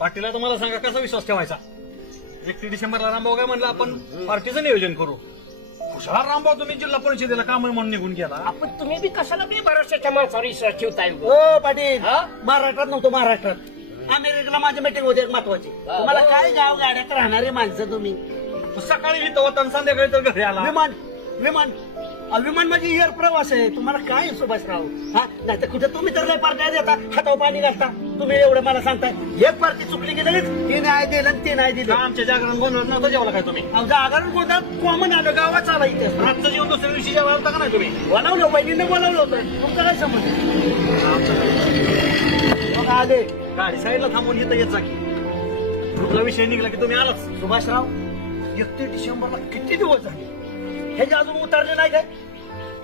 पाटीला तुम्हाला सांगा कसा विश्वास ठेवायचा. 31 डिसेंबरला रामभाऊ काय म्हणलं आपण पार्टीचं नियोजन करू. खुशाल रामभाऊ तुम्ही जिल्हा परिषदेला काम आहे म्हणून निघून गेला. आपण तुम्ही बी कशाला बी भरोशाच्या माणसावर विश्वास ठेवताय. हो पाटील हा? महाराष्ट्रात नव्हतो. महाराष्ट्रात अमेरिकेला माझी मीटिंग होती एक महत्वाची. तुम्हाला काय गाव गाड्यात राहणारे माणसं तुम्ही. सकाळी इथं होता आणि संध्याकाळी तर घरी आला. विमान विमान विमान म्हणजे एअर प्रवास आहे. तुम्हाला काय सुभाषराव हा नाही तर कुठे तुम्ही तर लय पार्ट्या देता हातावर पाणी घालता. तुम्ही एवढं मला सांगताय एक पार्टी चुकली गेली ती नाही दिलं आणि ते नाही दिलं. आमच्या जागरण गोंधळात नव्हतं जेवला काय तुम्ही. जागरण गोंधळात कॉमन आलं गावात आला इथे. रातचं जेवण दुसऱ्या दिवशी जेवायला होता का नाही तुम्ही. बोलावलं बहिणीने बोलावलं होतं. तुमचं काय समज मग आले गाडी साईडला थांबून इथं येत जा की. कुठला विषय निघाला की तुम्ही आलाच. सुभाषराव 31 डिसेंबरला किती दिवस झाले हे जे अजून उतरले नाही काय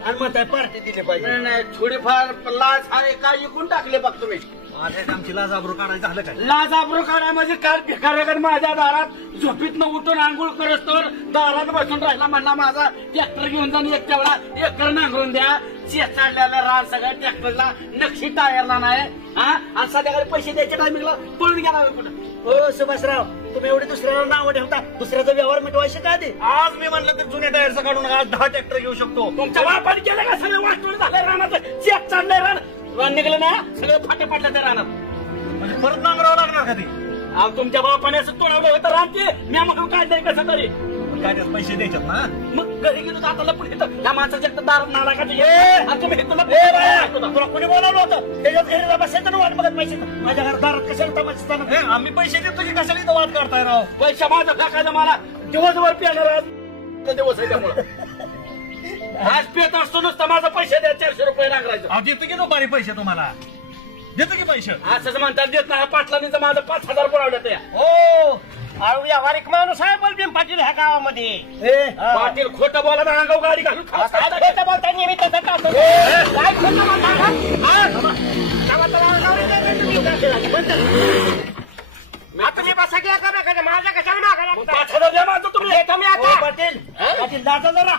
आणि मग पार्टी दिली पाहिजे. नाही थोडीफार लाज आहे काय विकून टाकले बघ तुम्ही. माझ्या आमची लाज आबरू काढायचं झालं काय. लाज आबरू काढा म्हणजे काल भिकाऱ्याकडे माझ्या दारात झोपीतनं उठून आंघोळ करत तर दारात बसून राहिला म्हणला माझा ट्रॅक्टर घेऊन जाऊन एक तेवढा एकर नांगरून द्या. चेचाडलेला रान सगळ्या ट्रॅक्टरला नक्षी टायरला नाही हा आणि संध्याकाळी पैसे द्यायच्या टायमिंगला पळून गेला कुठं. हो सुभाषराव तुम्ही एवढे दुसऱ्याला नाव ठेवता. दुसऱ्याचा व्यवहार मिटवायचे का ते. आज मी म्हणलं तर जुन्या टायरचं काढून आज 10 ट्रॅक्टर घेऊ शकतो. तुमच्या बापाने केलं का सगळं वाटून झालंय रानाचं चेक चाललंय रान निघलं ना सगळं फाटे पडलं त्या रानात. म्हणजे परत नांगरावं लागणार का ते. अहो तुमच्या बापाने असं तोडवलं होतं रान ते मी म्हणून काढलंय कसं तरी. काय त्यात पैसे द्यायच्यात ना. मग घरी गेलो तर आता लपून येतं ह्या माणसाच्या एकतर दारात नाला का तुम्ही ए बाया, तुला कोणी बोलावलं होतं त्याच्यात घरी बसायचं ना वाट बघत पैसे. माझ्या घरात दारात कशाला तमाशा. हे आम्ही पैसे देतो की कशाला इथं वाद करताय राव. पैसा माझा टाकायचा मला दिवसभर पिणार आज दिवस आहे त्यामुळं. आज पेत असतो नुसतं माझा पैसे द्या 400 रुपये नांगरायचं. अहो देतो की दुपारी पैसे तुम्हाला. देतो की पैसे. असंच म्हणतात देत नाही पाटलांनी माझं 5,000 पुरवलं त्या. हो अहो व्यावहारिक माणूस आहे बलभीम पाटील ह्या गावामध्ये. ए पाटील खोटं बोला ना अंगाव गाडी घालून खोटं बोलता निमित्त काय खोटं आता मी बसा घ्या का माझ्या कशाला मागा 5,000 द्या माझं तुम्ही तुम्ही हो, आता पाटील पाटील दादा जरा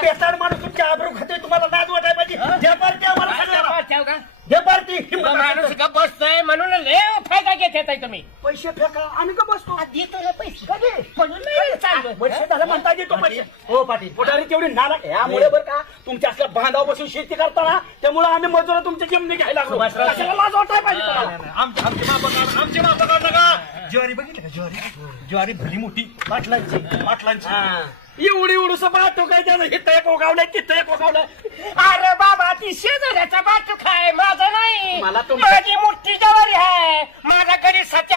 पेसाड माणूस तुमच्या आबरू खाते. तुम्हाला लाज वाटाय पाहिजे. ज्या पार्टी आम्हाला खाल्ल्या जे पार्टी माणूस का बसतोय म्हणून लय फायदा घेत येताय तुम्ही. पैसे फेका आम्ही का बसतो. देतो ना पैसे कधी म्हणून नाही चाललं. वर्ष झालं म्हणता येतो पैसे. हो पाटील पुढारी तेवढी नाला यामुळे बरं का तुमच्या असल्या बांधावर बसून शेती करताना त्यामुळे आम्ही मजुरा तुमची जमिनी घ्यायला लागलो. कशाला लाज वाटाय पाहिजे तुम्हाला. आमची मापा काढ नका. ज्वारी बघितली का ज्वारी. ज्वारी भली मोठी पाटलांची. एवढी एवढूस बाटू काय त्यानं हिथं एक उगावलंय तिथं एक उगावलंय. अरे बाबा ती शेजाऱ्याचा बाटू खाय माझं नाही. मला माझी मोठी जवारी आहे. माझ्या घरी